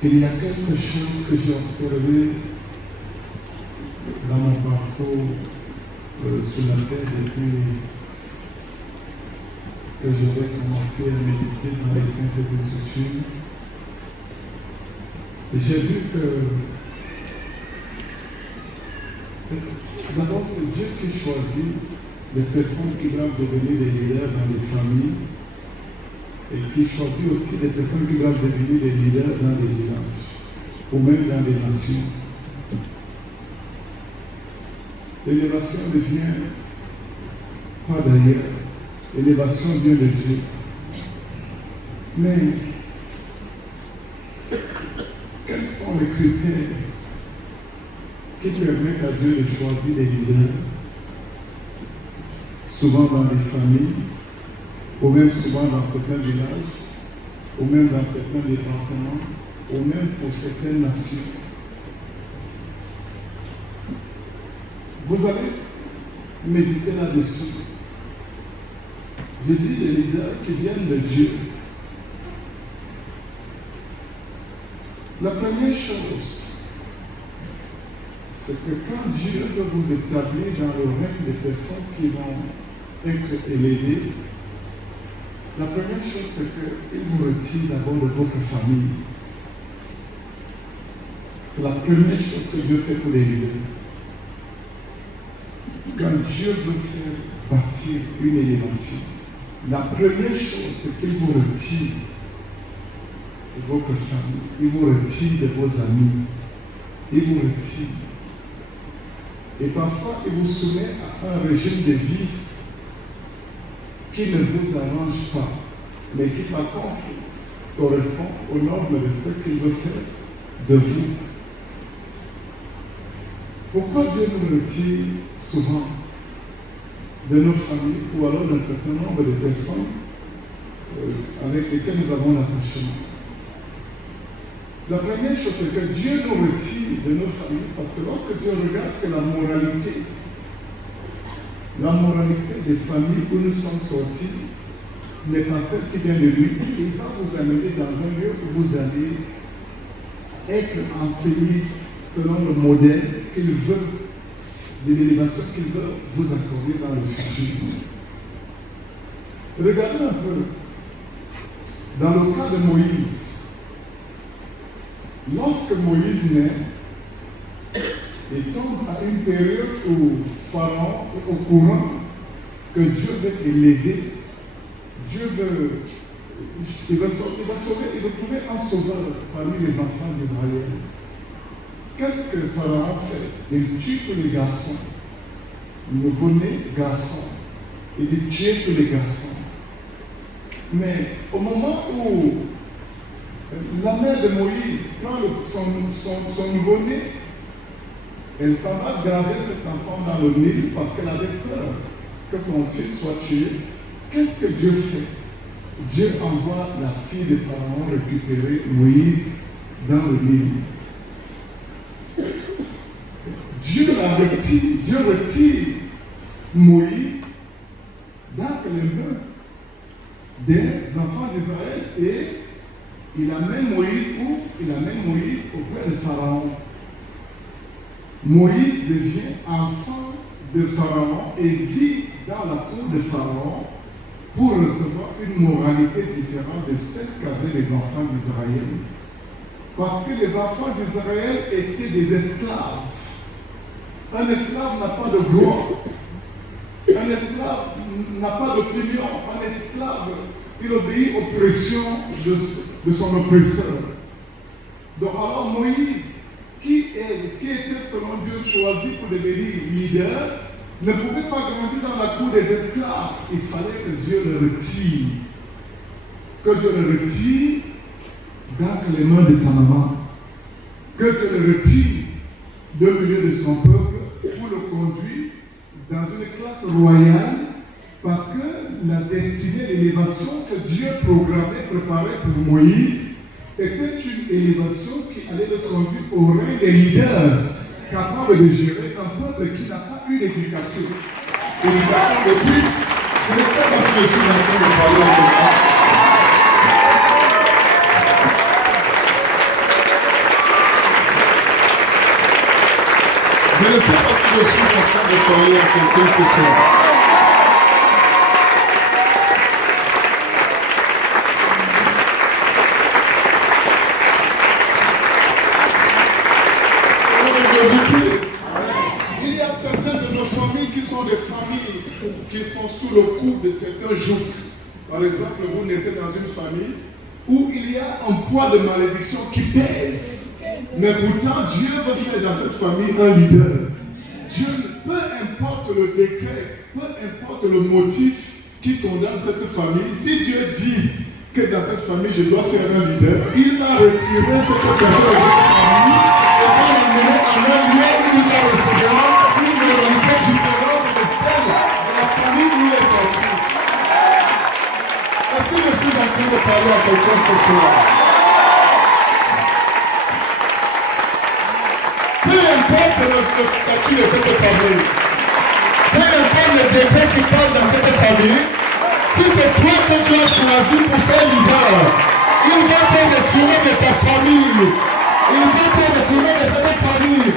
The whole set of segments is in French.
Il y a quelque chose que j'ai observé dans mon parcours sur la terre depuis que j'avais commencé à méditer dans les Saintes Écritures. J'ai vu que d'abord c'est Dieu qui choisit les personnes qui doivent devenir des leaders dans les familles et qui choisit aussi des personnes qui doivent devenir des leaders dans les villages ou même dans les nations. L'élévation ne vient pas d'ailleurs, l'élévation vient de Dieu. Mais quels sont les critères qui permettent à Dieu de choisir des leaders, souvent dans les familles, ou même souvent dans certains villages, ou même dans certains départements, ou même pour certaines nations? Vous allez méditer là-dessus. Je dis les leaders qui viennent de Dieu. La première chose, c'est que quand Dieu veut vous établir dans le règne des personnes qui vont être élevées, la première chose, c'est qu'il vous retire d'abord de votre famille. C'est la première chose que Dieu fait pour les leaders. Quand Dieu veut faire bâtir une élévation, la première chose, c'est qu'il vous retire de votre famille, il vous retire de vos amis, il vous retire. Et parfois, il vous soumet à un régime de vie qui ne vous arrange pas, mais qui par contre correspond aux normes de ce qu'il veut faire de vous. Pourquoi Dieu nous retire souvent de nos familles ou alors d'un certain nombre de personnes avec lesquelles nous avons un attachement? La première chose, c'est que Dieu nous retire de nos familles parce que lorsque Dieu regarde que la moralité des familles où nous sommes sortis n'est pas celle qui vient de lui, il va vous amener dans un lieu où vous allez être enseigné selon le modèle qu'il veut, de l'élévation qu'il veut vous accorder dans le futur. Regardez un peu, dans le cas de Moïse, lorsque Moïse naît et tombe à une période où Pharaon est au courant que Dieu veut élever, il veut trouver un sauveur parmi les enfants d'Israël. Qu'est-ce que Pharaon fait? Il tue tous les garçons, nouveau-nés garçons. Il dit tuer tous les garçons. Mais au moment où la mère de Moïse prend son nouveau-né, elle s'en va garder cet enfant dans le Nil parce qu'elle avait peur que son fils soit tué. Qu'est-ce que Dieu fait? Dieu envoie la fille de Pharaon récupérer Moïse dans le Nil. Dieu retire Moïse dans les mains des enfants d'Israël et il amène Moïse où? Il amène Moïse auprès de Pharaon. Moïse devient enfant de Pharaon et vit dans la cour de Pharaon pour recevoir une moralité différente de celle qu'avaient les enfants d'Israël. Parce que les enfants d'Israël étaient des esclaves. Un esclave n'a pas de droit. Un esclave n'a pas d'opinion. Un esclave, il obéit aux pressions de son oppresseur. Donc alors Moïse, qui était selon Dieu choisi pour devenir leader, ne pouvait pas grandir dans la cour des esclaves. Il fallait que Dieu le retire. Que Dieu le retire dans les mains de sa maman. Que Dieu le retire du milieu de son peuple pour le conduire dans une classe royale, parce que la destinée d'élévation que Dieu programmait, préparait pour Moïse, était une élévation qui allait le conduire au rang des leaders, capable de gérer un peuple qui n'a pas eu d'éducation. L'éducation depuis, je ne sais pas si je suis en train de parler avec moi. Je ne sais pas si je suis en train de parler à quelqu'un ce soir. Il y a certaines de nos familles qui sont des familles qui sont sous le coup de certains jougs. Par exemple, vous naissez dans une famille où il y a un poids de malédiction qui pèse. Mais pourtant, Dieu veut faire dans cette famille un leader. Dieu, peu importe le décret, peu importe le motif qui condamne cette famille, si Dieu dit que dans cette famille, je dois faire un leader, il va retirer cette personne de cette famille et va l'amener à un lieu où il va recevoir une moralité différente de celle de la famille où il est sorti. Est-ce que je suis en train de parler à quelqu'un ce soir? Peu importe le statut de cette famille, peu importe le décret qui parle dans cette famille, si c'est toi que tu as choisi pour faire leader, il va te retirer de ta famille. Il va te retirer de cette famille.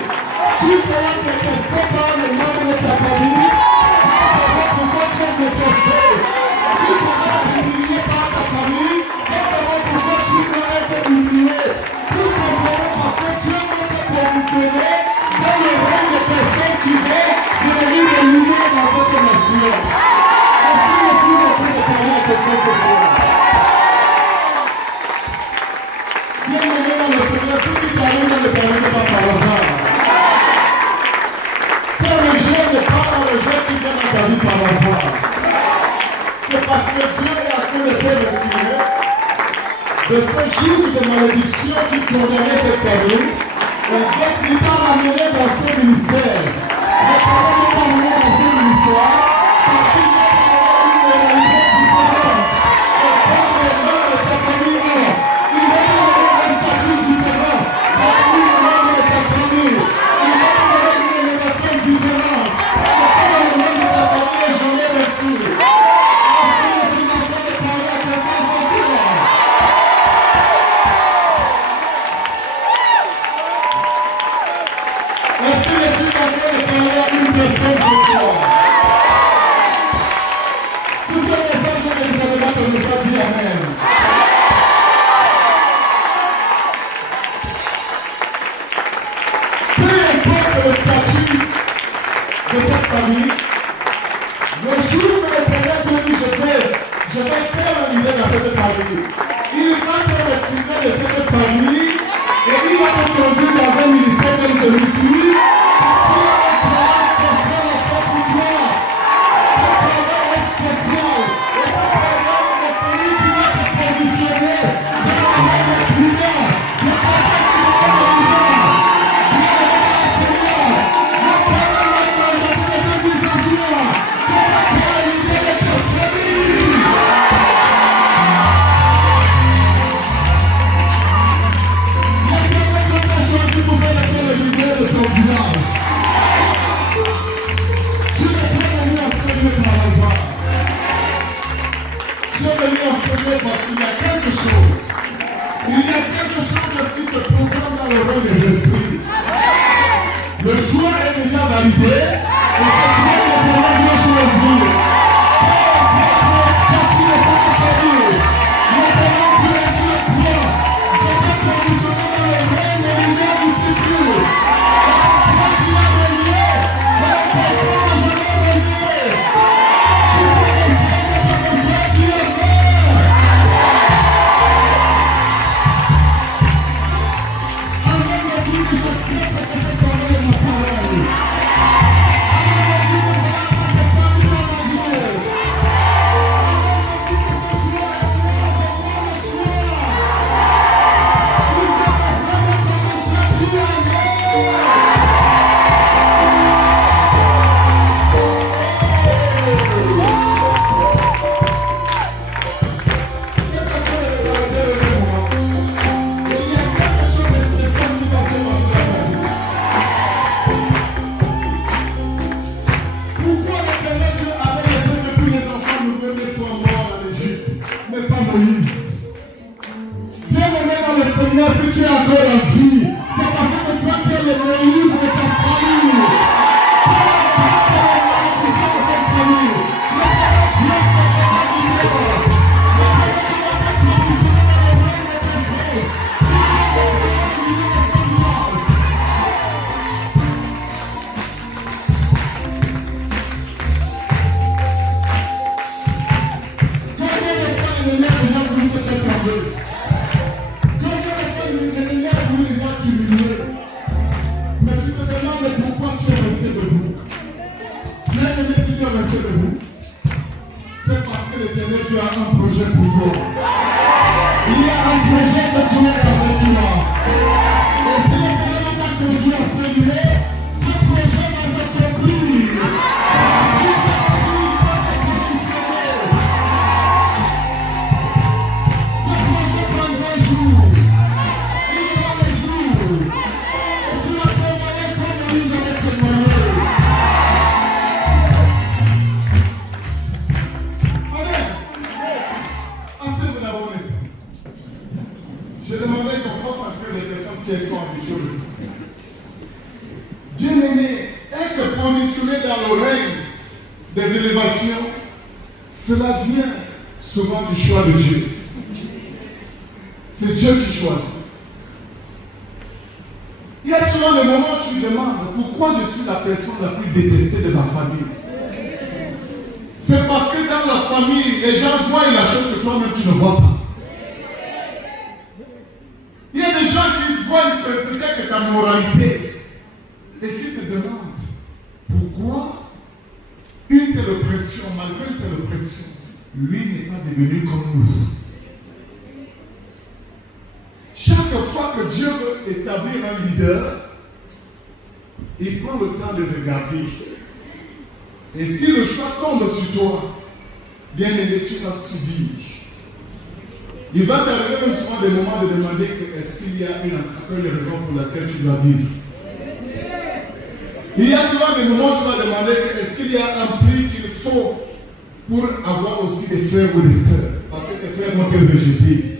Tu seras détesté par les membres de ta famille. Ça sera pourquoi tu es détesté. Tu seras humilié par ta famille. Ça sera pourquoi tu dois être humilié. Tout simplement parce que Dieu va te positionner dans le rang de personnes qui vont devenir des leaders dans cette nation. Est-ce que je suis en train de parler à quelqu'un ce soir? Bienvenue dans le Seigneur, tout qui t'arrive ne t'arrive pas par hasard. C'est le jeu n'est pas le jeu qui vient dans ta vie par hasard. C'est parce que Dieu est en train de te retirer de ce jour de malédiction qui condamnait cette famille. Il t'a ramené dans ce ministère. Mais comment il t'a ramené dans ce ministère? Parce qu'il va te donner une moralité différente. Au sein des membres de ta famille, il va te donner un statut différent. Parmi les membres de ta famille, il va te donner une élévation différente. Au sein des membres de ta famille, j'en ai reçu. Est-ce que je suis en train de parler à quelqu'un ce soir? Est-ce que je suis en train de parler à une personne ce soir? Si ce message est désagréable, que je sois dit Amen. Peu importe le statut de cette famille, le jour où l'Éternel Dieu dit je vais faire un leader dans cette famille, il va te retirer de cette famille et il va te conduire dans un ministère comme celui-ci. Parce qu'il y a quelque chose. Il y a quelque chose qui se programme dans le rôle des esprits. Le choix est déjà validé. Et c'est toi le moment de choisir. Si tu es encore en vie, c'est parce que toi tu es le Moïse de ta famille. Dieu a un projet pour toi. Il y a un projet que Dieu a avec toi. Et si le Père t'a conduit à ce lieu, ce projet va s'accomplir. Ce projet prendra un jour. Il y aura des jours. Et tu vas témoigner comme Moïse avait témoigné. J'ai demandé qu'on fasse un peu les personnes qui sont habituées. Bien-aimés, être positionné dans le règne des élévations, cela vient souvent du choix de Dieu. C'est Dieu qui choisit. Il y a souvent des moments où tu te demandes pourquoi je suis la personne la plus détestée de ma famille. C'est parce que dans la famille, les gens voient la chose que toi-même tu ne vois pas. Il y a des gens qui voient peut-être ta moralité et qui se demandent pourquoi une telle pression, malgré une telle pression, lui n'est pas devenu comme nous. Chaque fois que Dieu veut établir un leader, il prend le temps de regarder. Et si le choix tombe sur toi, bien aimé, tu vas subir. Il va t'arriver même souvent des moments de demander est-ce qu'il y a une raison pour laquelle tu dois vivre. Il y a souvent des moments où tu vas demander est-ce qu'il y a un prix qu'il faut pour avoir aussi des frères ou des sœurs. Parce que tes frères vont te rejeter.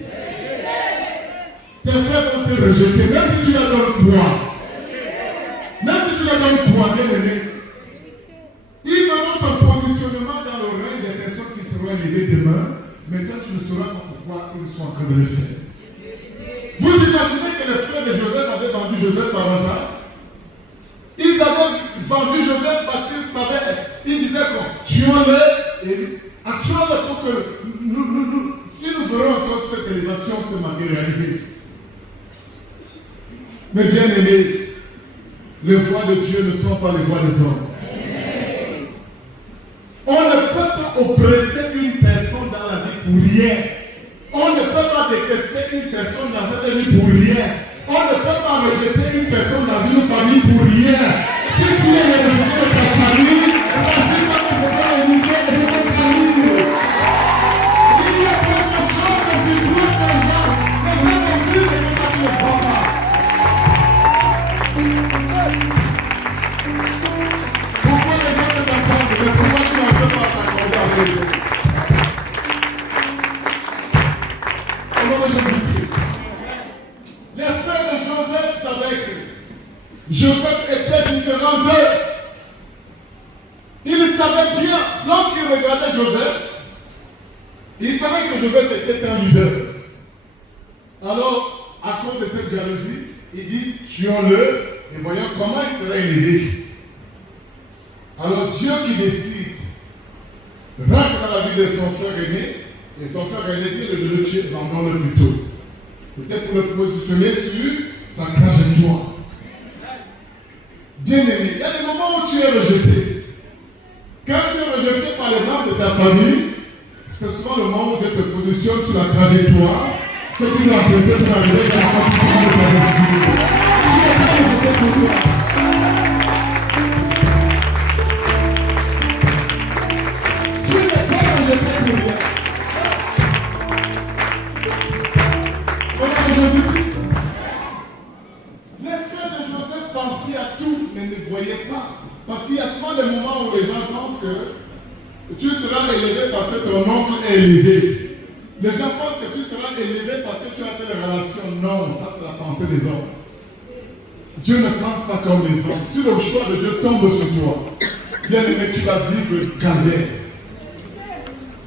Tes frères vont te rejeter, même si tu la donnes toi. Même si tu la donnes toi, bien aimé. Ils verront ton positionnement dans le règne des personnes qui seront élevées demain. Mais toi, tu ne sauras pas pourquoi ils sont en train de le faire. Vous imaginez que les frères de Joseph avaient vendu Joseph par hasard? Ils avaient vendu Joseph parce qu'ils savaient, ils disaient qu'on tuons-le et actuons-le pour que si nous verrons encore cette élévation se matérialiser. Mais bien aimés, les voies de Dieu ne sont pas les voies des hommes. On ne peut pas oppresser une personne dans la vie pour rien. On ne peut pas détester une personne dans cette vie pour rien. On ne peut pas rejeter une personne dans une famille pour rien. Si tu es rejeté de ta famille, voici comment il faut pas éliminer de votre famille. Il y a quelque chose que c'est toi les gens. Les gens vont dire que toi tu ne vois pas. Pourquoi les gens ne t'entendent pas? Pourquoi tu n'en peux pas t'accorder avec eux? Les frères de Joseph savaient que Joseph était différent d'eux. Ils savaient bien, lorsqu'ils regardaient Joseph, ils savaient que Joseph était un leader. Alors, à cause de cette jalousie, ils disent tuons-le et voyons comment il sera élevé. Alors Dieu qui décide rentre dans la vie de son frère aîné, et son frère aîné dit de le tuer, vendons-le plus tôt. C'était pour le positionner sur sa trajectoire. Bien aimé, il y a des moments où tu es rejeté. Quand tu es rejeté par les membres de ta famille, c'est souvent le moment où Dieu te positionne sur la trajectoire que tu dois emprunter pour arriver à l'accomplissement de ta destinée. Tu n'es pas rejeté pour toi. Tu n'es pas rejeté pour rien. Jésus-Christ. Les frères de Joseph pensaient à tout, mais ne voyaient pas. Parce qu'il y a souvent des moments où les gens pensent que tu seras élevé parce que ton oncle est élevé. Les gens pensent que tu seras élevé parce que tu as telle relation. Non, ça c'est la pensée des hommes. Dieu ne pense pas comme les hommes. Si le choix de Dieu tombe sur toi, bien aimé, tu vas vivre calvaire.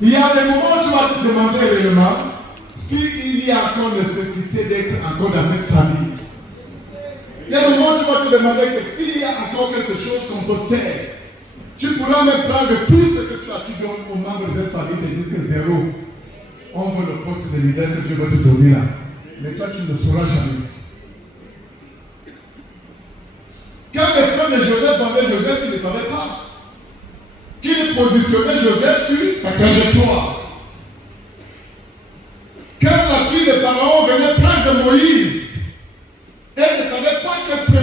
Il y a des moments où tu vas te demander réellement s'il y a encore nécessité d'être encore dans cette famille. Il y a des moments où tu vas te demander que s'il y a encore quelque chose qu'on peut faire, tu pourras même prendre tout ce que tu donnes aux membres de cette famille et te dire que zéro. On veut le poste de leader que Dieu va te donner là. Mais toi, tu ne le sauras jamais. Quand les frères de Joseph vendaient Joseph, ils ne savaient pas qu'il positionnait Joseph sur sa trajectoire.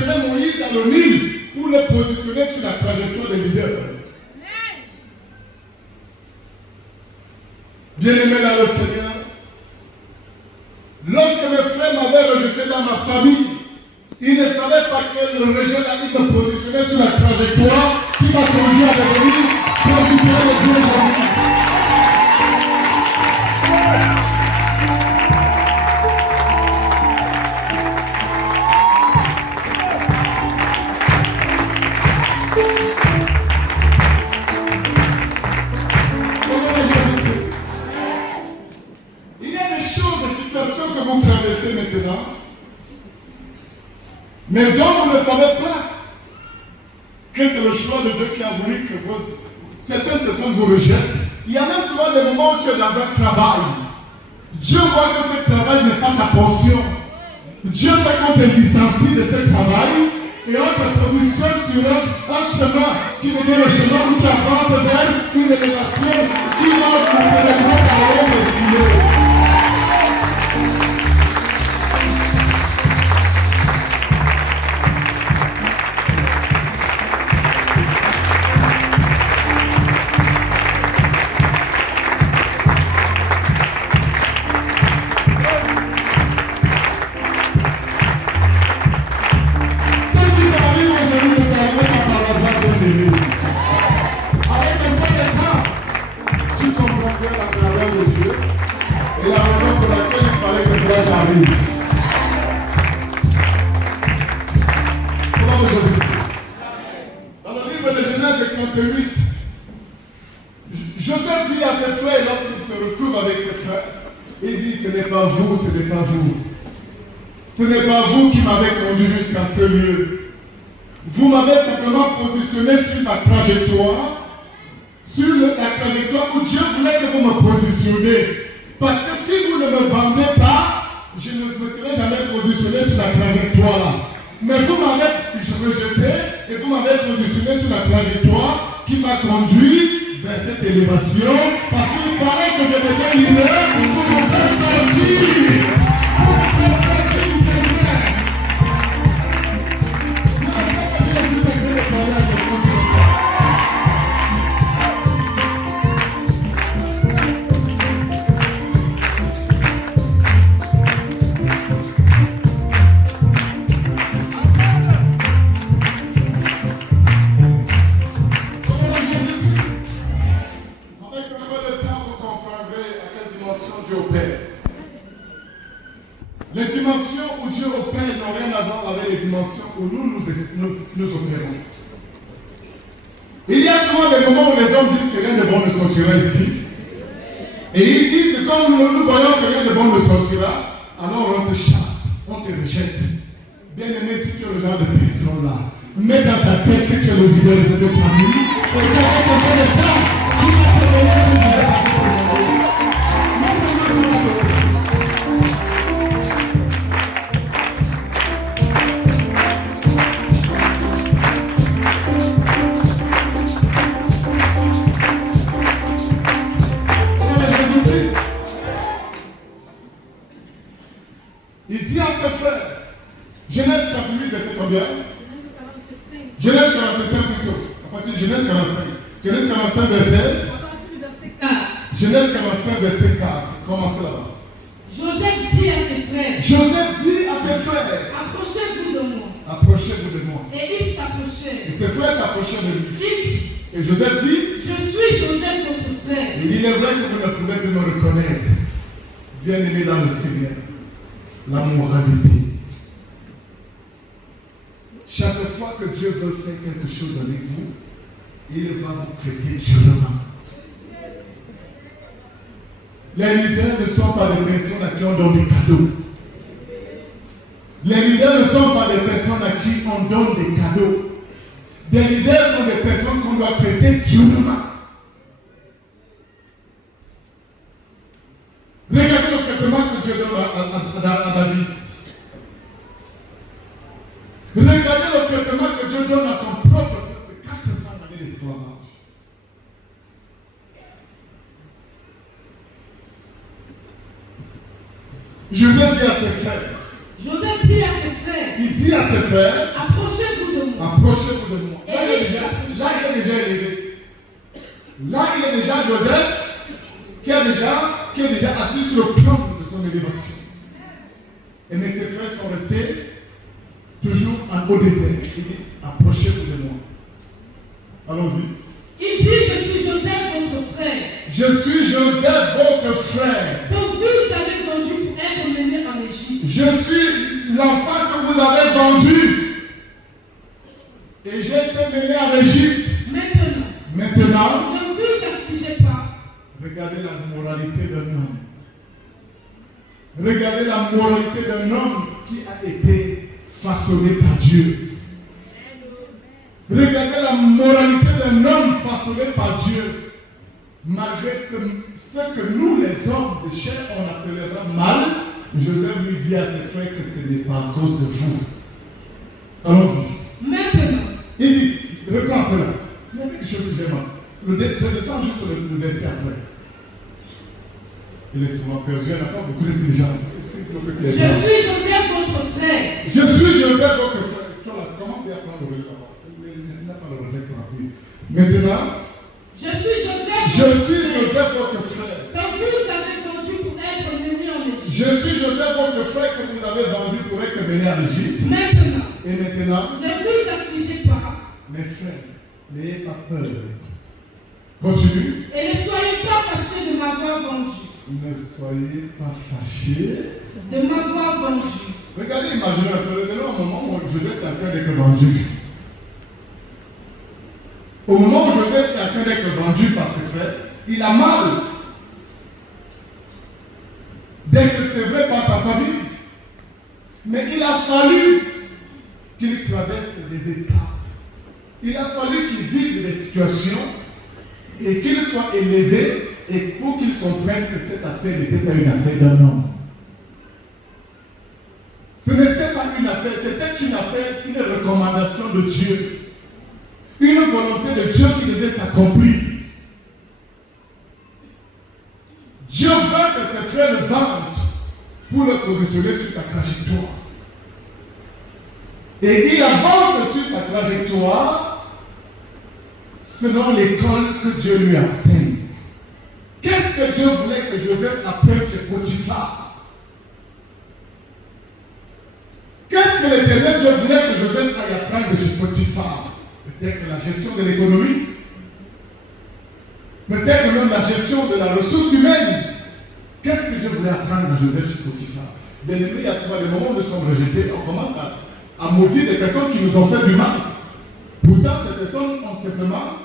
prenait Moïse dans le Nil pour le positionner sur la trajectoire des leaders. Bien-aimé dans le Seigneur, lorsque mes frères m'avaient rejeté dans ma famille, ils ne savaient pas que le rejet allait me positionner sur la trajectoire qui m'a conduit à devenir serviteur de Dieu aujourd'hui. Que vous traversez maintenant, mais dont vous ne savez pas que c'est le choix de Dieu qui a voulu que certaines personnes vous rejettent. Il y a même souvent des moments où tu es dans un travail. Dieu voit que ce travail n'est pas ta portion. Dieu sait qu'on te licencie de ce travail et on te positionne sur un chemin qui devient le chemin où tu avances vers une élévation qui va te délivrer par l'homme et Dieu. Dans le livre de Genèse 38, Joseph dit à ses frères, lorsqu'il se retrouve avec ses frères, il dit, ce n'est pas vous, ce n'est pas vous. Ce n'est pas vous qui m'avez conduit jusqu'à ce lieu. Vous m'avez simplement positionné sur la trajectoire où Dieu voulait que vous me positionnez. Parce que si vous ne me vendez pas, je ne me serais jamais positionné sur la trajectoire là. Mais vous m'avez rejeté et vous m'avez positionné sur la trajectoire qui m'a conduit vers cette élévation. Parce qu'il fallait que je devienne leader pour vous faire sortir. Pour vous faire sortir du désert. Je ne sais pas si vous avez parlé à quelqu'un ce soir. Les dimensions où Dieu opère n'ont rien à voir avec les dimensions où nous opérons. Il y a souvent des moments où les hommes disent que rien de bon ne sortira ici. Et ils disent que comme nous voyons que rien de bon ne sortira, alors on te chasse, on te rejette. Bien aimé, si tu es le genre de personne là, mets dans ta tête que tu es le leader de cette famille. Et qu'avec un peu de temps, tu vas te donner le leader de cette famille. Il dit à ses frères, Genèse 48, verset combien? Genèse 45 plutôt, à partir de Genèse 45. Genèse 45, verset 4. Genèse 45, verset 4. Commencez là-bas. Joseph dit à ses frères. Joseph dit à ses frères. Approchez-vous de moi. Approchez-vous de moi. Et ils s'approchaient. Et ses frères s'approchaient de lui. Il dit. Et Joseph dit. Je suis Joseph votre frère. Et il est vrai que vous ne pouvez plus me reconnaître. Bien-aimé dans le Seigneur. La moralité. Chaque fois que Dieu veut faire quelque chose avec vous, il va vous prêter durement. Les leaders ne sont pas des personnes à qui on donne des cadeaux. Les leaders ne sont pas des personnes à qui on donne des cadeaux. Des leaders sont des personnes qu'on doit prêter durement. Regardez le traitement que Dieu donne à David. Regardez le traitement que Dieu donne à son propre peuple. 400 années d'esclavage. Joseph dit à ses frères. Joseph dit à ses frères. Il dit à ses frères. de moi. Là, il est déjà élevé. Là, il est déjà Joseph qui est déjà assis sur le plan de son élévation. Et mais ses frères sont restés toujours en haut des airs. Il dit, approchez-vous de moi. Allons-y. Il dit, je suis Joseph, votre frère. Je suis Joseph, votre frère. Donc vous avez vendu pour être mené en Égypte. Je suis l'enfant que vous avez vendu. Et j'ai été mené en Égypte. Maintenant, ne vous affligez pas. Regardez la moralité d'un homme. Regardez la moralité d'un homme qui a été façonné par Dieu. Regardez la moralité d'un homme façonné par Dieu. Malgré ce que nous, les hommes de chair, on appellera mal, Joseph lui dit à ses frères que ce n'est pas à cause de vous. Allons-y. Maintenant. Il dit, reprends un peu là. Il y a quelque chose que j'aime. Descends juste le verset après. Il est souvent perdu, il n'a pas beaucoup d'intelligence. Je suis Joseph, votre frère. Je suis Joseph, votre frère. Commencez à prendre le relais là-bas. Il n'a pas le réflexe rapide. Maintenant, je suis Joseph, votre frère. Donc vous avez vendu pour être mené en Égypte. Je suis Joseph, votre frère, que vous avez vendu pour être mené en Égypte. Maintenant. Et maintenant, ne vous affligez pas. Mes frères, n'ayez pas peur. Continue. Et ne soyez pas fâchés de m'avoir vendu. Ne soyez pas fâchés de m'avoir vendu. Regardez, imaginez un peu. Au moment où Joseph est en train d'être vendu. Au moment où Joseph est en train d'être vendu par ses frères, il a mal. Dès que c'est vrai par sa famille. Mais il a fallu qu'il traverse les étapes. Il a fallu qu'il vive des situations et qu'il soit élevé et pour qu'il comprenne que cette affaire n'était pas une affaire d'un homme. Ce n'était pas une affaire, c'était une affaire, une recommandation de Dieu. Une volonté de Dieu qui devait s'accomplir. Dieu veut que ses frères le vendent pour le positionner sur sa trajectoire. Et il avance sur sa trajectoire selon l'école que Dieu lui enseigne. Qu'est-ce que Dieu voulait que Joseph apprenne chez Potiphar? Qu'est-ce que l'Éternel Dieu voulait que Joseph aille apprendre chez Potiphar? Peut-être la gestion de l'économie, peut-être même la gestion de la ressource humaine. Qu'est-ce que Dieu voulait apprendre à Joseph chez Potiphar? Bien aimé, il y a souvent des moments où nous sommes rejetés, on commence à maudire des personnes qui nous ont fait du mal. Pourtant, ces personnes ont simplement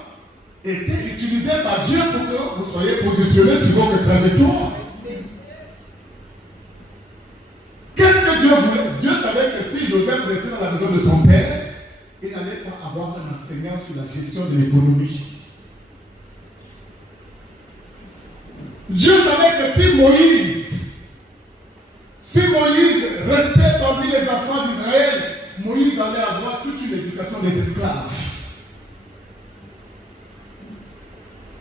été utilisées par Dieu pour que vous soyez positionnés sur votre trajectoire. Qu'est-ce que Dieu voulait? Dieu savait que si Joseph restait dans la maison de son père, il n'allait pas avoir un enseignant sur la gestion de l'économie. Dieu savait que si Moïse restait parmi les enfants d'Israël, Moïse allait avoir toute une éducation des esclaves.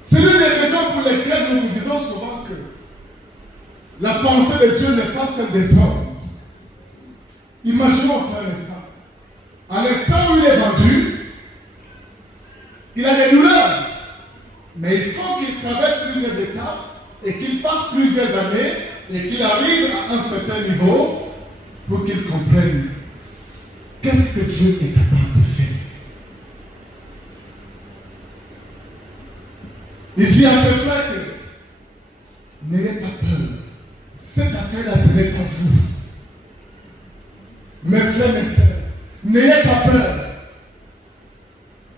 C'est l'une des raisons pour lesquelles nous vous disons souvent que la pensée de Dieu n'est pas celle des hommes. Imaginons un instant. À l'instant où il est vendu, il a des douleurs. Mais il faut qu'il traverse plusieurs étapes et qu'il passe plusieurs années et qu'il arrive à un certain niveau pour qu'il comprenne qu'est-ce que Dieu est capable de faire. Il dit à ses frères que n'ayez pas peur. Cette affaire-là, ce n'est pas vous. Mes frères, mes sœurs, n'ayez pas peur.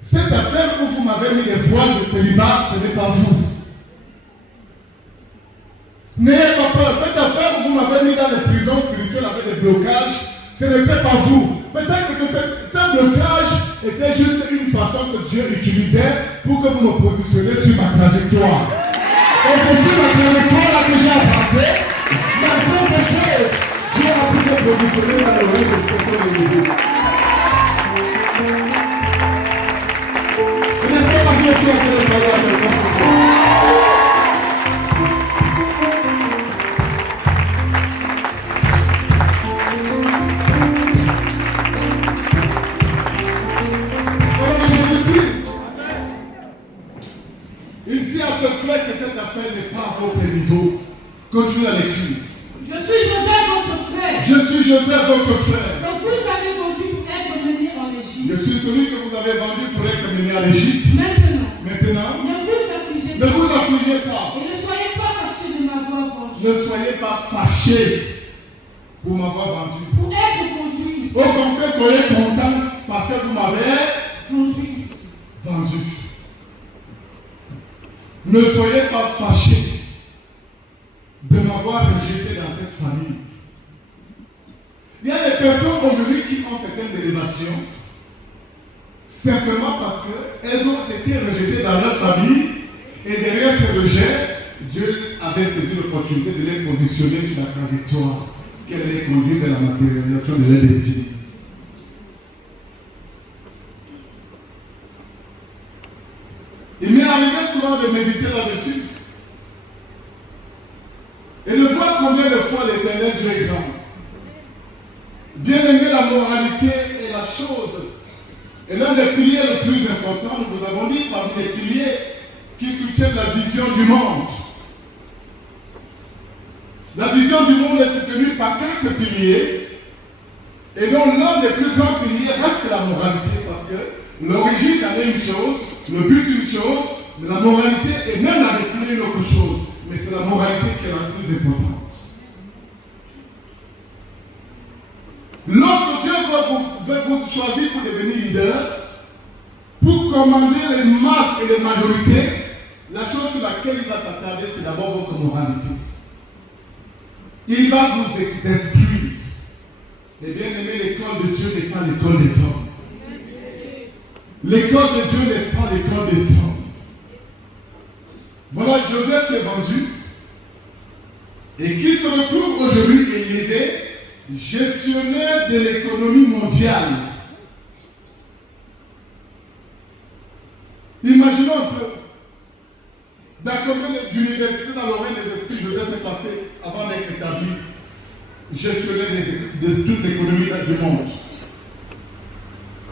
Cette affaire où vous m'avez mis les voiles de célibat, ce n'est pas vous. N'ayez pas peur. Cette affaire où vous m'avez mis dans les prisons spirituelles avec des blocages, ce n'était pas vous. Peut-être que ce blocage était juste une façon que Dieu utilisait pour que vous me positionnez sur ma trajectoire. Et c'est sur ma trajectoire que j'ai avancé. Malgré ces choses, Dieu a pu me positionner dans le reste de ce que j'ai vécu. Et n'est-ce pas si je suis en train de parler à quelqu'un ce soir? On Continue la lecture. Je suis Joseph, votre frère. Je suis Joseph, votre frère. Donc vous avez vendu pour être mené en Égypte. Je suis celui que vous avez vendu pour être mené en Égypte. Maintenant, Maintenant, ne vous affligez ne pas. vous affligez pas. Et ne soyez pas fâchés de m'avoir vendu. Ne soyez pas fâchés pour m'avoir vendu. Pour être conduit ici. Au contraire, soyez contents parce que vous m'avez Conduit ici. vendu. Ne soyez pas fâchés de m'avoir rejeté dans cette famille. Il y a des personnes aujourd'hui qui ont certaines élévations simplement parce qu'elles ont été rejetées dans leur famille et derrière ce rejet, Dieu avait saisi l'opportunité de les positionner sur la trajectoire qu'elle les conduit vers la matérialisation de leur destinée. Il m'est arrivé souvent de méditer là-dessus et de voir combien de fois l'Éternel Dieu est grand. Bien aimé, la moralité est la chose. Et l'un des piliers les plus importants, nous vous avons dit, parmi les piliers qui soutiennent la vision du monde. La vision du monde est soutenue par 4 piliers. Et donc l'un des plus grands piliers reste la moralité. Parce que l'origine en est une chose, le but une chose, mais la moralité et même la destinée une autre chose. Mais c'est la moralité qui est la plus importante. Lorsque Dieu veut vous choisir pour devenir leader, pour commander les masses et les majorités, la chose sur laquelle il va s'attarder, c'est d'abord votre moralité. Il va vous instruire. Et bien aimé, l'école de Dieu n'est pas l'école des hommes. L'école de Dieu n'est pas l'école des hommes. Voilà Joseph qui est vendu et qui se retrouve aujourd'hui élevé gestionnaire de l'économie mondiale. Imaginons un peu dans combien d'universités dans l'oreille des esprits Joseph est passé avant d'être établi gestionnaire de toute l'économie du monde.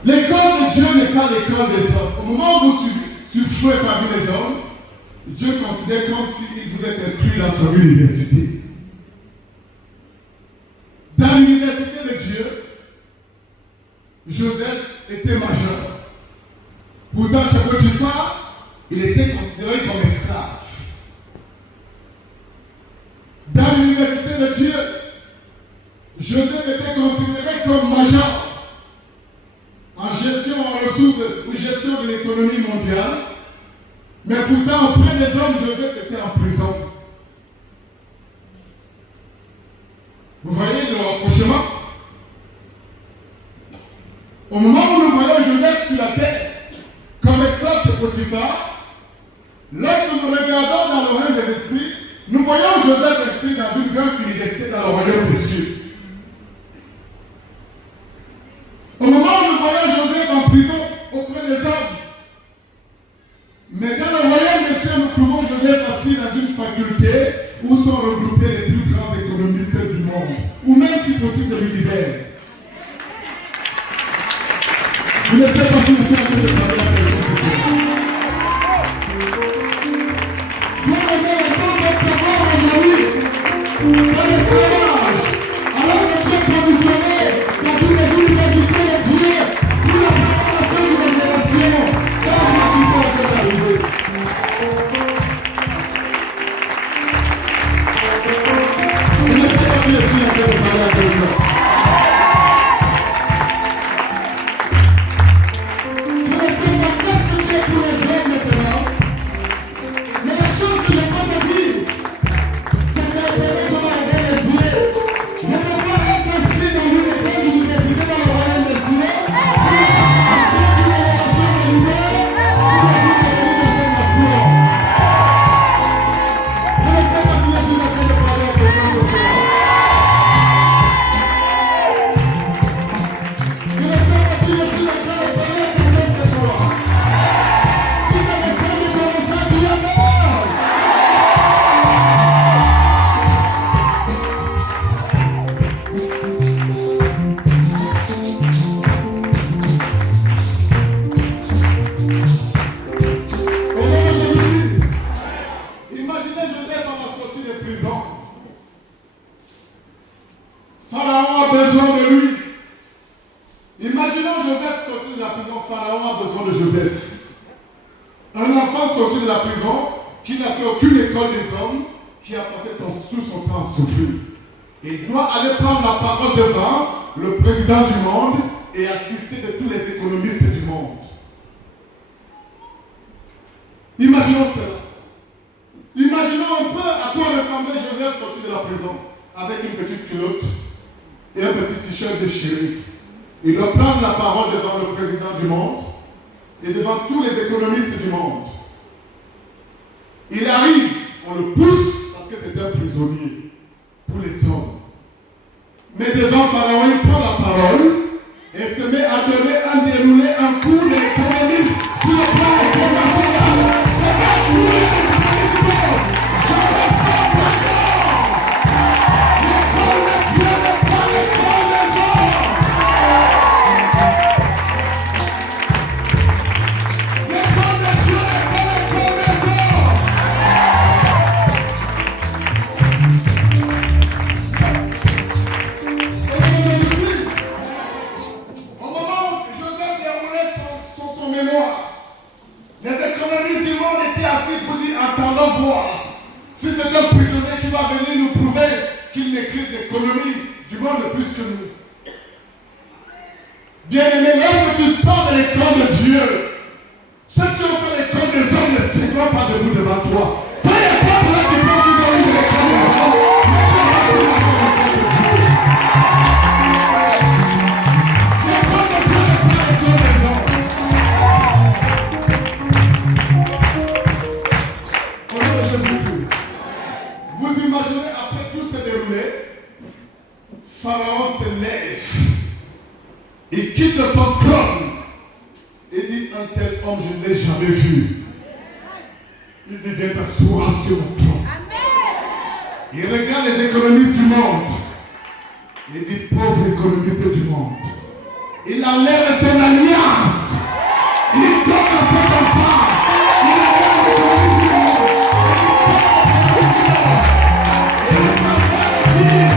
L'école de Dieu n'est pas l'école des hommes. Au moment où vous surfouez parmi les hommes, Dieu considère comme s'il vous êtes inscrit dans son université. Dans l'université de Dieu, Joseph était majeur. Pourtant, chez Potiphar, il était considéré comme esclave. Dans l'université de Dieu, Joseph était considéré comme major en gestion en ressources ou gestion de l'économie mondiale. Mais pourtant, auprès des hommes, Joseph était en prison. Vous voyez le rapprochement? Au moment où nous voyons Joseph sur la terre, comme esclave chez Potiphar, lorsque nous regardons dans l'oreille des esprits, nous voyons Joseph inscrit dans une grande université dans le royaume des cieux. Au moment où nous voyons Joseph en prison auprès des hommes, mais dans le royaume des cieux, nous trouvons Joseph assis dans une faculté où sont regroupés les plus grands économistes du monde, ou même si possible de l'univers. Vous ne savez pas si vous êtes en train de parler à quelqu'un, c'est ça. Vous avez le sang de savoir aujourd'hui, dans l'esclavage, alors que Dieu est positionné dans toutes les universités de Dieu pour la préparation de révélation, dans les gens qui sont en train d'arriver. Vous ne savez pas si je suis en train de parler à quelqu'un. Je ne sais pas qu'est-ce que tu es pour les hommes maintenant. Imaginons Joseph sorti de la prison, Pharaon a besoin de Joseph. Un enfant sorti de la prison qui n'a fait aucune école des hommes, qui a passé tout son temps à souffrir. Il doit aller prendre la parole devant le président du monde et assister de tous les économistes du monde. Imaginons cela. Imaginons un peu à quoi ressemblait Joseph sorti de la prison, avec une petite culotte et un petit t-shirt déchiré. Il doit prendre la parole devant le président du monde et devant tous les économistes du monde. Il arrive, on le pousse parce que c'est un prisonnier pour les hommes. Mais devant Pharaon, il prend la parole et se met à donner, à dérouler un cours de l'économiste sur le plan international. Devant tous les économistes du monde, Joseph Saint-Pachon. L'école de Dieu n'est pas l'école des hommes. L'école de Dieu n'est pas l'école des hommes. Au moment où Joseph déroulait son mémoire, les économistes du monde étaient assis pour dire attendons voir si c'est un prisonnier qui va venir nous prouver qu'il maîtrise l'économie du monde plus que nous. Bien-aimé, lorsque tu sors de l'école de Dieu, ceux qui ont fait l'école des hommes ne se tiendront pas debout devant toi. Peu importe le diplôme qu'ils ont eu de l'école des hommes, l'école de Dieu n'est pas l'école des hommes. Au nom de Jésus-Christ. Vous imaginez, après tout se dérouler, Pharaon se lève. Il quitte son trône et dit un tel homme, je ne l'ai jamais vu. Il dit viens t'asseoir sur mon trône. Il regarde les économistes du monde. Il dit pauvre économiste du monde. Il enlève son alliance. Il donne un peu comme ça. Il enlève les économistes du monde. Il s'en va dire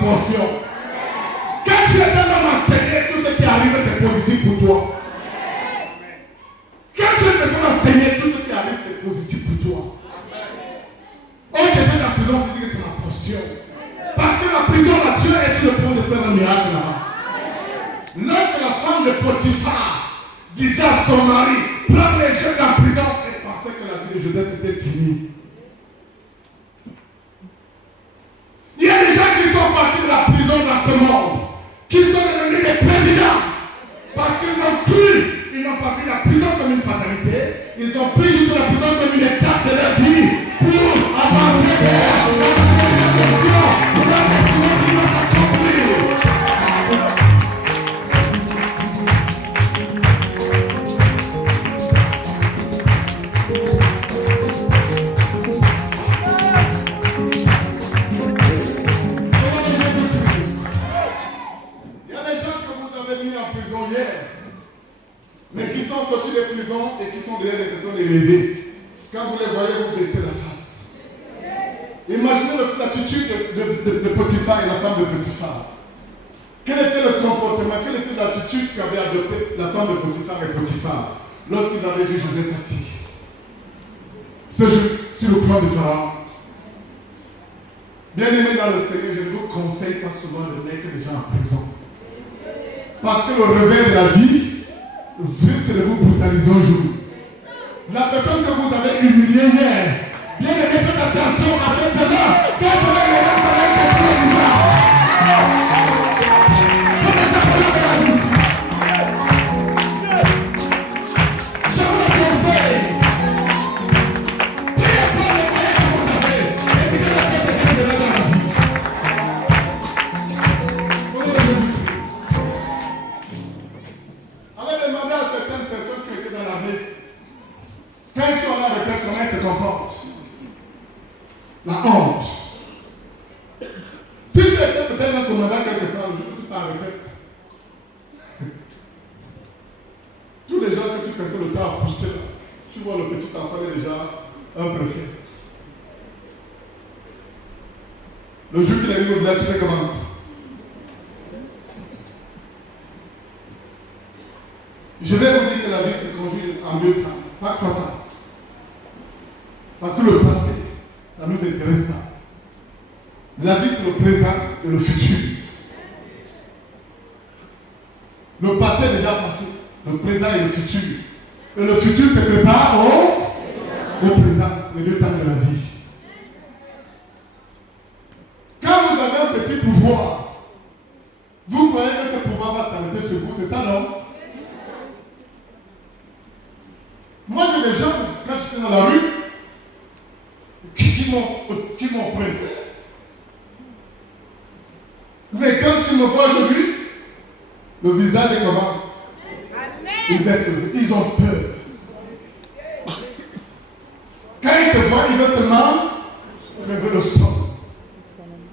portion. Quand tu es un homme enseigné, tout ce qui arrive, c'est positif pour toi. Quand tu es une personne enseignée, tout ce qui arrive, c'est positif pour toi. Oh, que j'ai la prison, tu dis que c'est ma portion. Parce que la prison, là, Dieu est sur le point de faire un miracle là-bas. Lorsque la femme de Potiphar disait à son mari, prends les jeunes en prison, elle pensait que la vie de Joseph était finie. Il y a des gens qui sont partis de la prison dans ce monde, qui sont devenus des présidents, parce qu'ils ont cru, ils n'ont pas vu la prison comme une fatalité, ils ont pris juste la prison comme une étape de leur vie pour avancer vers la perfection, pour la vertu qui va s'accomplir. Mais qui sont sortis des prisons et qui sont derrière des personnes élevées. Quand vous les voyez, vous baissez la face. Imaginez l'attitude de Potiphar et la femme de Potiphar. Quel était le comportement, quelle était l'attitude qu'avait adoptée la femme de Potiphar et Potiphar lorsqu'ils avaient vu Joseph assis sur le plan du Pharaon? Bien aimé dans le Seigneur, je ne vous conseille pas souvent de mettre les gens en prison. Parce que le réveil de la vie risque de vous brutaliser un jour. La personne que vous avez humiliée hier, bien aimé, faites attention à cette demain. Quand vous allez les gens, faites attention à la vie. Je vous le conseille. Priez pour les moyens que vous avez. Évitez la fête de dans la vie. Au nom de Jésus-Christ. Allez demander à certaines personnes qui étaient dans l'armée, quand ils sont à la retraite, comment ils se comportent. La honte. Si tu étais peut-être un commandant quelque part, le jour où tu t'en répètes, tous les gens que tu passais le temps à pousser, tu vois le petit enfant est déjà un préfet. Le jour qu'il arrive au village, tu fais comment? Je vais vous dire que la vie se conjugue en deux temps, pas trois temps. Parce que le passé, ça ne nous intéresse pas. La vie, c'est le présent et le futur. Le passé est déjà passé, le présent et le futur. Et le futur se prépare au présent. C'est les deux temps de la vie. Quand vous avez un petit pouvoir, vous croyez que ce pouvoir va s'arrêter sur vous, c'est ça, non? Moi, j'ai des gens, quand j'étais dans la rue, qui m'ont pressé. Mais quand tu me vois aujourd'hui, le visage est comment? Ils baissent le visage. Ils ont peur. Quand ils te voient, ils veulent seulement creuser le sol.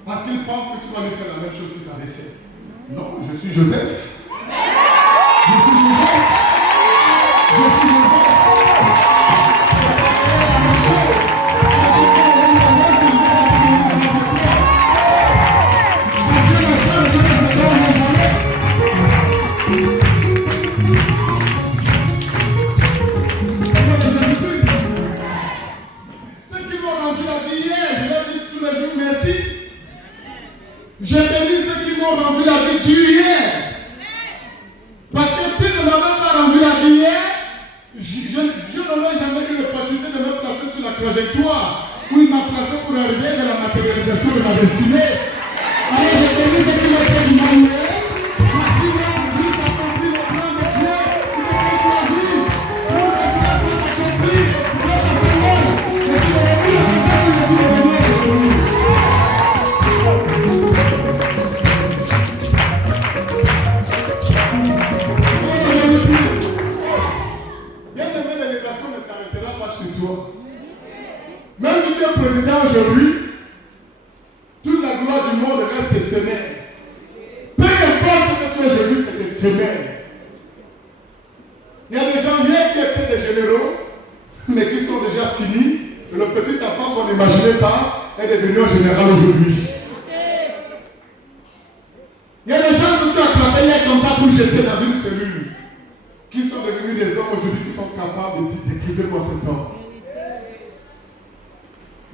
Parce qu'ils pensent que tu vas lui faire la même chose que tu avais fait. Non, je suis Joseph. Je suis Joseph. Je suis Joseph. Je bénis ceux qui m'ont rendu la vie hier. Parce que s'ils ne m'avaient pas rendu la vie hier, je n'aurais jamais eu l'opportunité de me placer sur la trajectoire où il m'a placé pour arriver à la matérialisation de ma destinée. Alors je bénis ceux qui m'ont fait du mal hier. Parce qu'ils ont juste accompli le plan de Dieu qui m'avait choisi pour que cela soit accompli dans ce Seigneur. Et qui aurait pu le faire pour le Dieu de Dieu. Même si tu es président aujourd'hui, toute la gloire du monde reste éphémère. Peu importe ce que tu es aujourd'hui, c'est éphémère. Il y a des gens hier qui étaient des généraux, mais qui sont déjà finis. Et le petit enfant qu'on n'imaginait pas est devenu un général aujourd'hui. envoyés comme ça pour jeter dans une cellule, qui sont devenus des hommes aujourd'hui qui sont capables d'écrire quoi cet homme.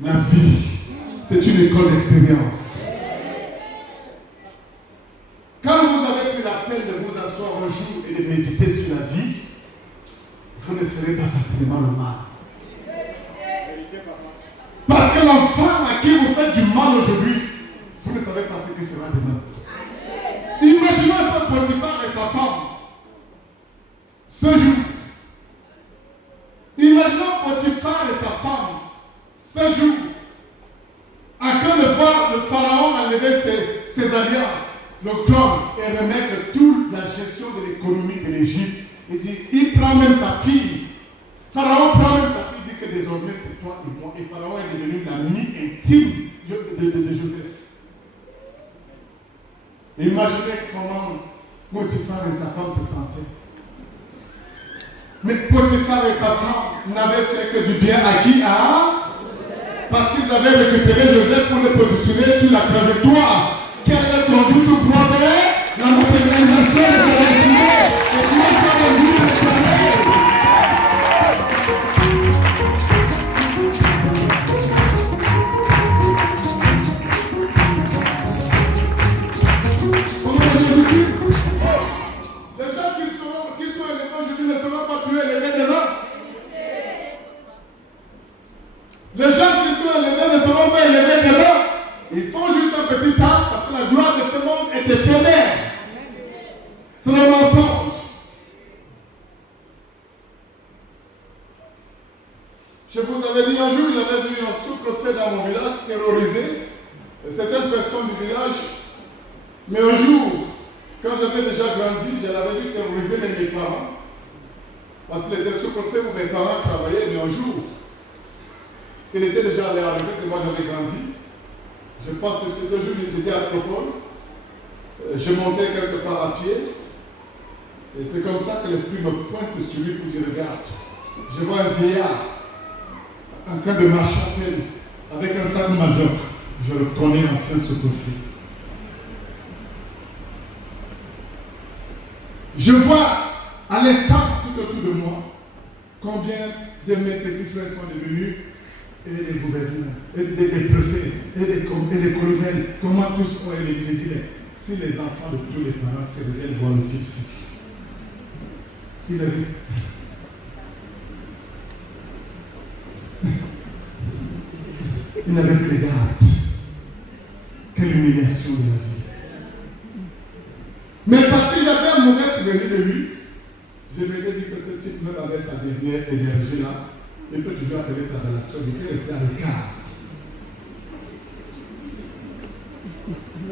La vie, c'est une école d'expérience. Quand vous avez pris la peine de vous asseoir un jour et de méditer sur la vie, vous ne ferez pas facilement le mal. Parce que l'enfant à qui vous faites du mal aujourd'hui, vous ne savez pas ce que sera demain. Imaginez un peu Potiphar et sa femme. Ce jour. Imaginons Potiphar et sa femme. Ce jour. À quand de voir le pharaon enlever ses alliances, le clan, et remettre toute la gestion de l'économie de l'Égypte. Il prend même sa fille. Pharaon prend même sa fille, dit que désormais c'est toi et moi. Et Pharaon est devenu l'ami intime de Joseph. Imaginez comment Potiphar et sa femme se sentaient. Mais Potiphar et sa femme n'avaient fait que du bien à qui? Parce qu'ils avaient récupéré Joseph pour le positionner sur la trajectoire qui allait conduire tout droit vers la matérialisation de sa destinée. Et comment ça va dire le chalet? Les gens qui sont élevés aujourd'hui ne seront pas tués élevés demain. Les gens qui sont élevés ne seront pas élevés demain. Ils font juste un petit temps parce que la gloire de ce monde est éphémère. C'est le mensonge. Je vous avais dit un jour, j'avais vu un sous-préfet dans mon village terroriser certaines personnes du village. Mais un jour, quand j'avais déjà grandi, je l'avais vu terroriser mes parents. Parce qu'il était sous-préfet où mes parents travaillaient, mais un jour, il était déjà allé à la retraite et moi j'avais grandi. Je pense que c'était un jour, j'étais à Acropole. Je montais quelque part à pied. Et c'est comme ça que l'esprit me pointe sur lui pour dire regarde. Je vois un vieillard en train de marcher à peine avec un sac Madoc. Je le connais, ancien sous-préfet. Je vois à l'instant tout autour de moi combien de mes petits frères sont devenus des gouverneurs, des préfets, des colonels, comment tous ont élevé. Je dis, si les enfants de tous les parents se révèlent voir le type ci, il avait. Il n'avait plus de garde. Quelle humiliation de la vie. Mais parce que j'avais un mauvais souvenir de lui, je m'étais dit que ce type, même avec sa dernière énergie là, il peut toujours appeler sa relation, il peut rester à l'écart.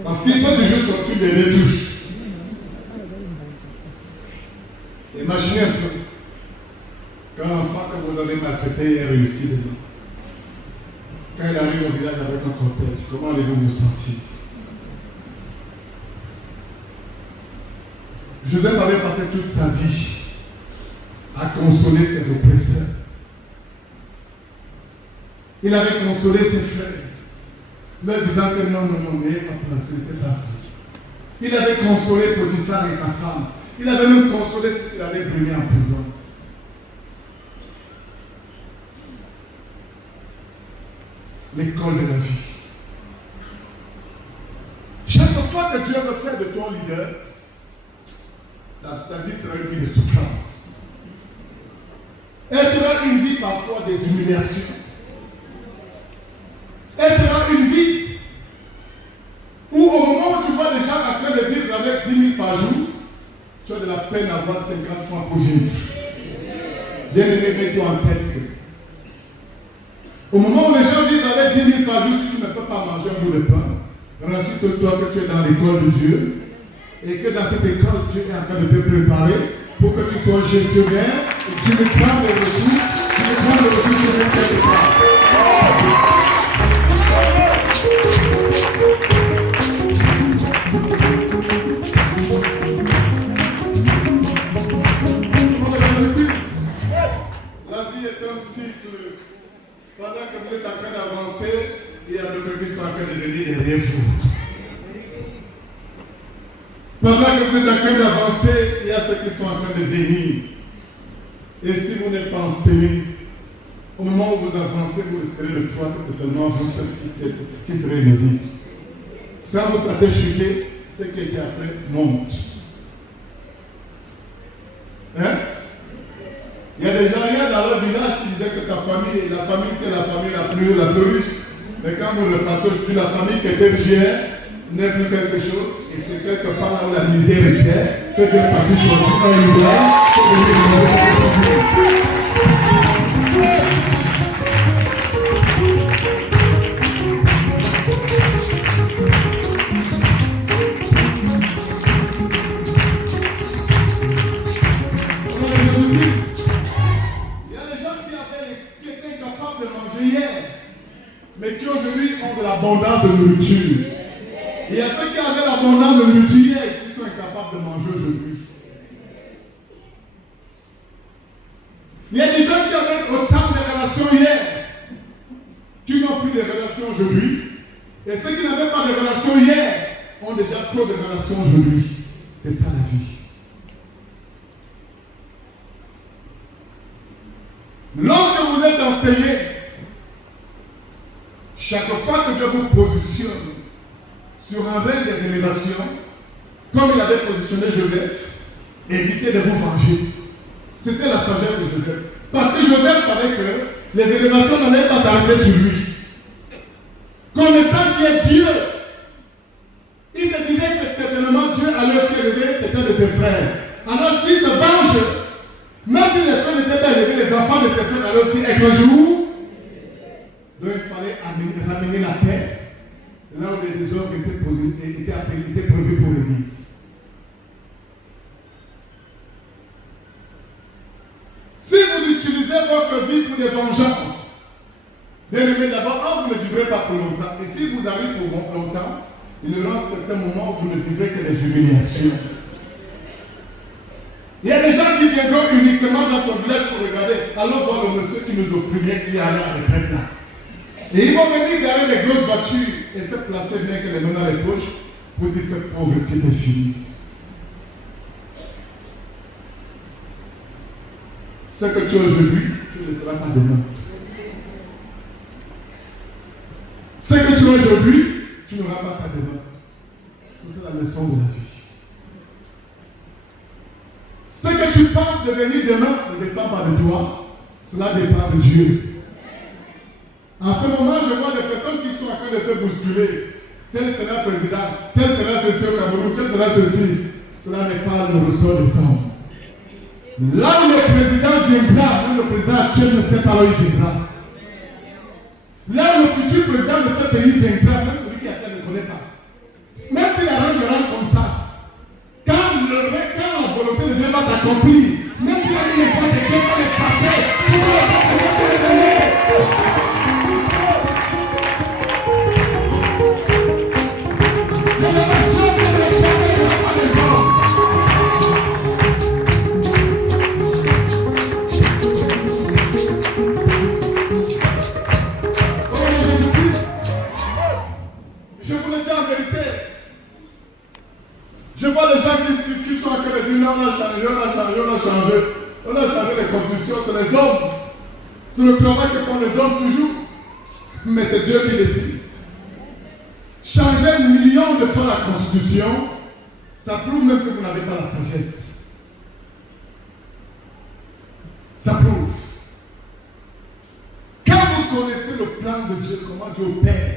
Parce qu'il peut toujours sortir des retouches. Imaginez un peu, quand l'enfant que vous avez maltraité est réussi dedans. Quand il arrive au village avec un cortège, comment allez-vous vous sentir? Joseph avait passé toute sa vie à consoler ses oppresseurs. Il avait consolé ses frères, leur disant que non, n'ayez pas peur, ce n'était pas vous. Il avait consolé Potiphar et sa femme. Il avait même consolé ceux qu'il avait brûlés en prison. L'école de la vie. Chaque fois que Dieu veut faire de toi leader, ta vie sera une vie de souffrance. Elle sera une vie parfois des humiliations. Elle sera une vie où au moment où tu vois des gens en train de vivre avec 10 000 par jour, tu as de la peine à avoir 50 francs pour vivre. Bien aimé, mets-toi en tête que au moment où les gens vivent avec 10 000 par jour, si tu ne peux pas manger un bout de pain, rassure-toi que tu es dans l'école de Dieu et que dans cette école, Dieu est en train de te préparer pour que tu sois gestionnaire et tu ne prends les ressources, sur quelque part. La vie est un cycle. Pendant que vous êtes en train d'avancer, il y a d'autres qui sont en train de devenir des rêves. Pendant que vous êtes en train d'avancer, il y a ceux qui sont en train de venir. Et si vous n'êtes pas enseigné, au moment où vous avancez, vous risquerez de croire que c'est seulement vous seul qui serez levé. Quand vous partez chuter, ce qui était après monte. Hein? Il y a des gens dans leur village qui disaient que la famille c'est la famille la plus riche. Mais quand vous repartez aujourd'hui, la famille qui était riche n'est plus quelque chose. Et c'est quelque part là où la misère était que Dieu est parti choisir un leader pour venir demander. Mais qui aujourd'hui ont de l'abondance de nourriture. Et il y a ceux qui avaient l'abondance de nourriture hier et qui sont incapables de manger aujourd'hui. Il y a des gens qui avaient autant de relations hier qui n'ont plus de relations aujourd'hui. Et ceux qui n'avaient pas de relations hier ont déjà trop de relations aujourd'hui. C'est ça la vie. Lorsque vous êtes enseigné, chaque fois que Dieu vous positionne sur un règne des élévations, comme il avait positionné Joseph, évitez de vous venger. C'était la sagesse de Joseph. Parce que Joseph savait que les élévations n'allaient pas s'arrêter sur lui. Connaissant qui est Dieu, il se disait que certainement Dieu allait se élever certains de ses frères. Alors s'il se venge, même si les frères n'étaient pas élevés, les enfants de ses frères allaient aussi être un jour. Donc il fallait ramener la terre là où les désordres étaient prévus pour lui. Si vous utilisez votre vie pour des vengeances, bien aimé, d'abord, vous ne vivrez pas pour longtemps. Et si vous arrivez pour longtemps, il y aura certains moments où vous ne vivrez que des humiliations. Il y a des gens qui viendront uniquement dans ton village pour regarder. Allons voir le monsieur qui nous opprimait, qui est allé à la retraite là. Et ils vont venir garer les grosses voitures et se placer bien que les mains dans les poches pour dire que cette pauvreté est finie. Ce que tu as aujourd'hui, tu ne le seras pas demain. Ce que tu as aujourd'hui, tu n'auras pas ça demain. C'est la leçon de la vie. Ce que tu penses devenir demain ne dépend pas de toi, cela dépend de Dieu. En ce moment, je vois des personnes qui sont en train de se bousculer. Tel sera le président, tel sera ceci au Cameroun, tel sera ceci. Cela n'est pas le ressort des hommes. Là où le président viendra, même le président actuel ne sait pas là où il viendra. Là où le futur président de ce pays viendra, même celui qui a ça ne connaît pas. Même s'il arrange comme ça, quand la volonté de Dieu va s'accomplir, même s'il a mis les points de Dieu pour les effacer, pour le je vois des gens qui sont en train de dire non, on a changé les constitutions, c'est les hommes. C'est le travail que font les hommes toujours. Mais c'est Dieu qui décide. Changer millions de fois la constitution, ça prouve même que vous n'avez pas la sagesse. Ça prouve. Quand vous connaissez le plan de Dieu, comment Dieu opère,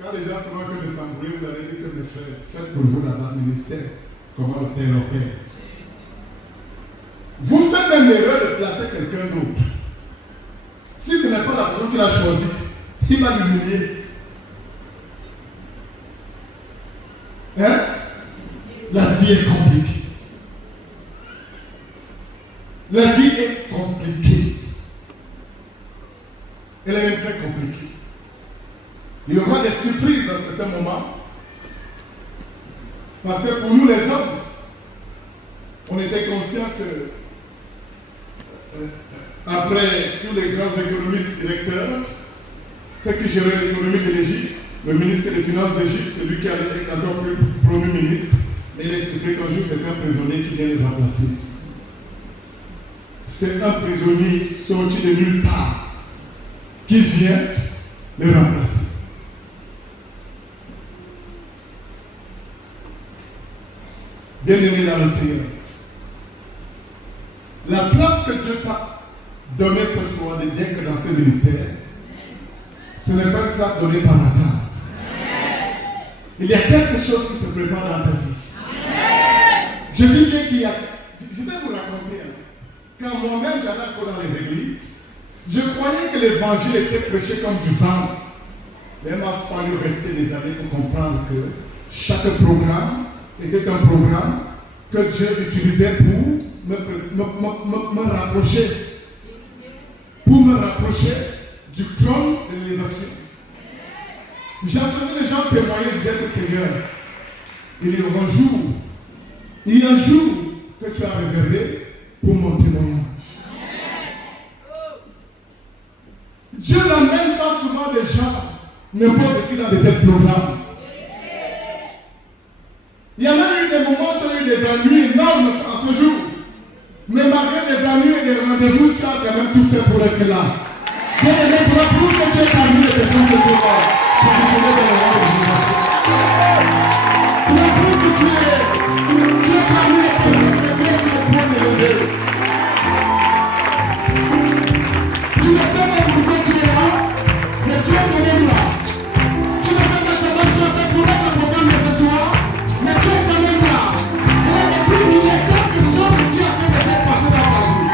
quand les gens sont en train de s'embrouiller, vous allez dire que mes frères, faites pour vous là-bas, ministère, comment le Père opère. Vous faites même l'erreur de placer quelqu'un d'autre. Si ce n'est pas la personne qu'il a choisie, il va l'humilier. Hein? La vie est compliquée. La vie est compliquée. Elle est même très compliquée. Il y aura des surprises à certains moments. Parce que pour nous les hommes, on était conscients que après tous les grands économistes directeurs, ceux qui géraient l'économie de l'Égypte, le ministre des Finances d'Égypte, c'est lui qui allait être encore plus Premier ministre. Mais il expliquait qu'un jour, c'est un prisonnier qui vient le remplacer. C'est un prisonnier sorti de nulle part qui vient le remplacer. Bien-aimé dans le Seigneur, la place que Dieu t'a donnée ce soir de bien que dans ce ministère, ce n'est pas une place donnée par hasard. Il y a quelque chose qui se prépare dans ta vie. Je dis bien qu'il y a. Je vais vous raconter. Quand moi-même j'allais encore dans les églises, je croyais que l'évangile était prêché comme du vent. Mais il m'a fallu rester des années pour comprendre que chaque programme était un programme que Dieu utilisait pour me rapprocher. Pour me rapprocher du trône de l'élévation. J'entendais les gens témoigner, disaient que Seigneur, il y a un jour que tu as réservé pour mon témoignage. Dieu n'amène pas souvent des gens n'importe qui dans de tels programmes. Il y a même eu des moments où tu as eu des ennuis énormes à ce jour. Mais malgré des ennuis et des rendez-vous, tu as quand même tout ça pour être là. Bien aimé, cela prouve que tu es parmi les personnes que tu vois. Cela prouve que tu es parmi les personnes que tu es sur le point de lever. Tu ne sais pas pourquoi tu es là, mais tu es quand même là. Tu ne sais pas comment tu as fait pour être le programme de ce soir, mais tu es quand même là. Cela veut dire qu'il y a quelque chose qui a fait de faire passer dans ta vie.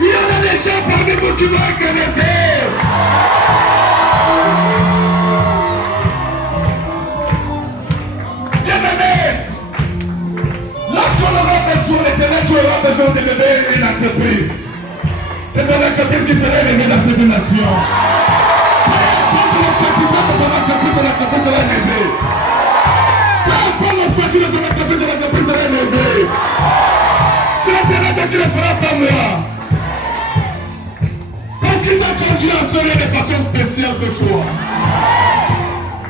Il y en a des gens parmi vous qui vont reconnaître. Bien-aimé, lorsqu'on aura besoin d'éternel, tu auras besoin de lever une entreprise. C'est ton entreprise qui sera élevée dans cette nation. Peu importe le capital de ton entreprise sera élevée. Peu importe le statut de ton entreprise sera élevée. sonner de façon spéciale ce soir.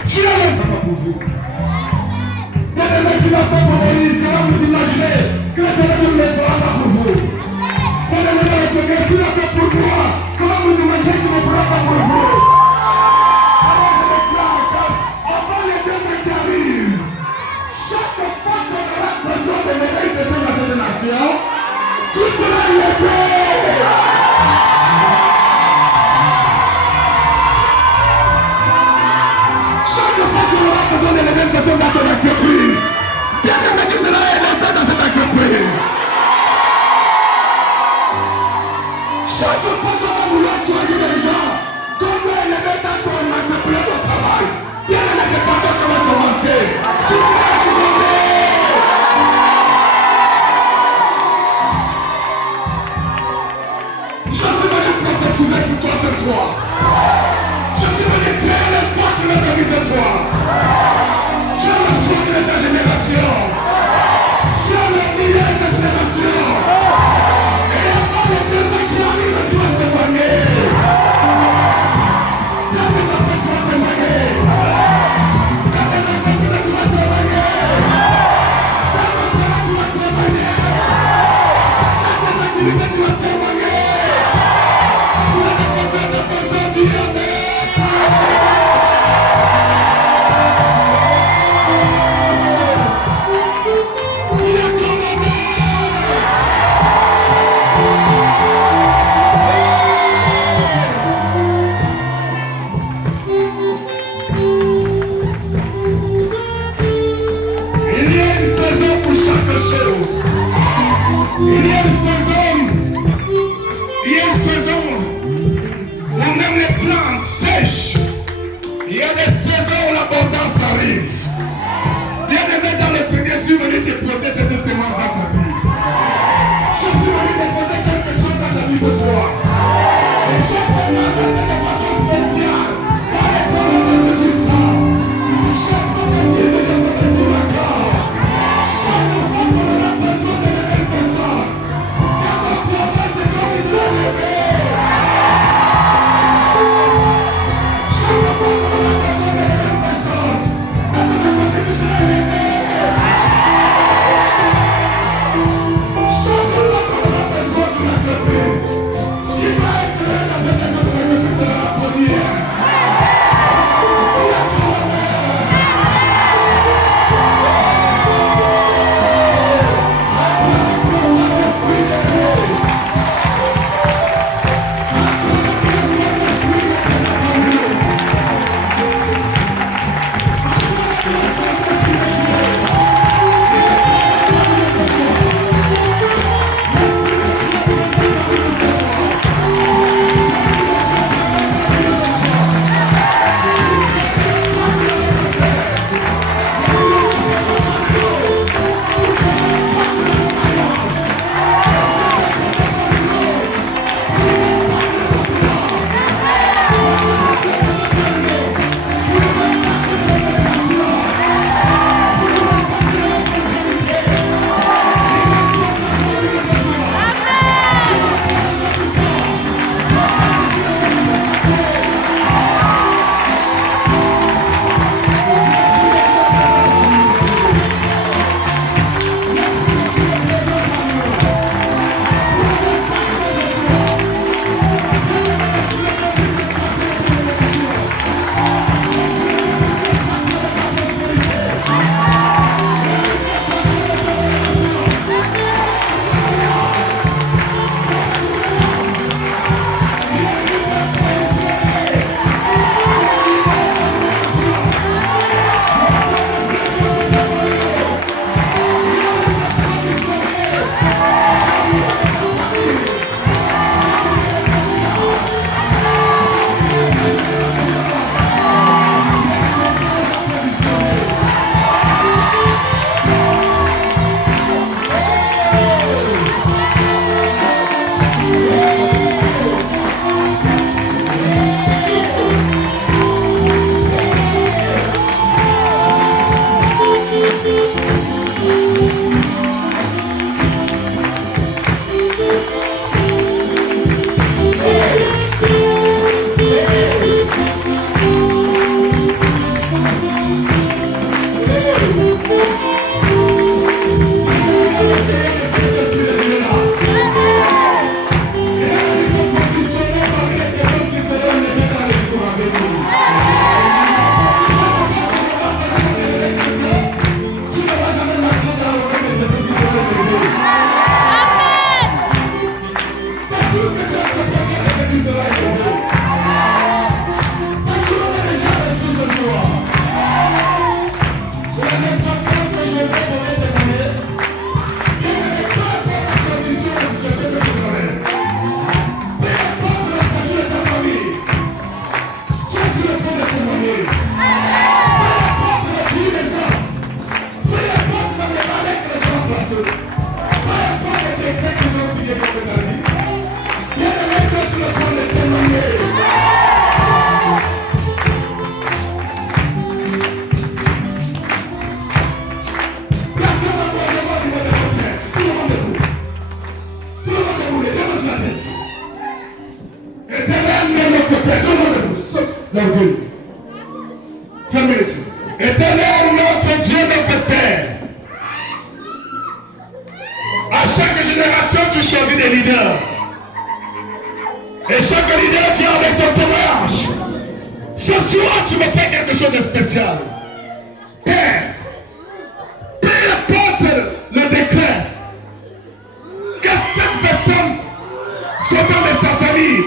Dieu ne sera pas pour vous. Il y a des motivations pour Moïse, comment vous imaginez que l'éternel ne sera pas pour vous. Il y a des motivations, s'il a fait pour toi, comment vous imaginez qu'il ne sera pas pour vous. Alors je déclare qu'avant les 2 ans qui arrivent, chaque fois qu'on aura besoin de mener une personne dans cette nation, tu seras levé. Chaque fois que tu auras besoin de lever une personne dans ton entreprise, bien aimé, tu seras élevé dans cette entreprise. Chaque fois qu'on va vouloir soigner les gens, qu'on doit élever dans ton entreprise, ton travail, bien aimé, c'est pas toi qui va commencer. Tu seras élevé. Je suis venu prophétiser pour toi ce soir. Je suis venu créer le pas de notre vie ce soir. Tu as la chose de ta génération. Tu as le milieu de ta génération. Et avant les 2 ans qui arrivent, tu vas témoigner. Il y a des enfants, tu vas témoigner. Il y a des enfants, tu vas témoigner. Dans mon travail, tu vas témoigner. Dans tes activités, tu vas témoigner. Si tu as besoin de personnes, tu y en es. Peu importe les décrets qu'ils ont signés contre ta vie, bien aimé, tu es sur le point de témoigner. Placez-moi pour le niveau de votre tête. Tout le monde debout. Tout le monde debout, les deux mains sur la tête. Éternel, mais notre Père, tout le monde debout. Sauf l'orgueil. Fermez les yeux. Éternel, notre Dieu, notre Père. À chaque génération, tu choisis des leaders. Et chaque leader vient avec son témoignage. Ce soir, tu me fais quelque chose de spécial. Père, peu importe le décret que cette personne, sortant de sa famille,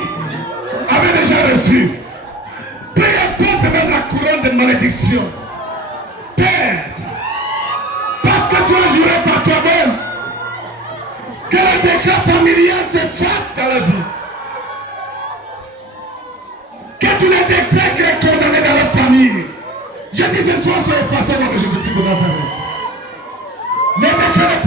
avait déjà reçu. Peu importe même la couronne de malédiction. Père, parce que tu as juré par toi-même que le décret familial s'efface dans la vie. Que tous les décrets qui sont condamnés dans la famille, je dis ce soir, c'est effacé au nom de Jésus-Christ de Nazareth. Les décrets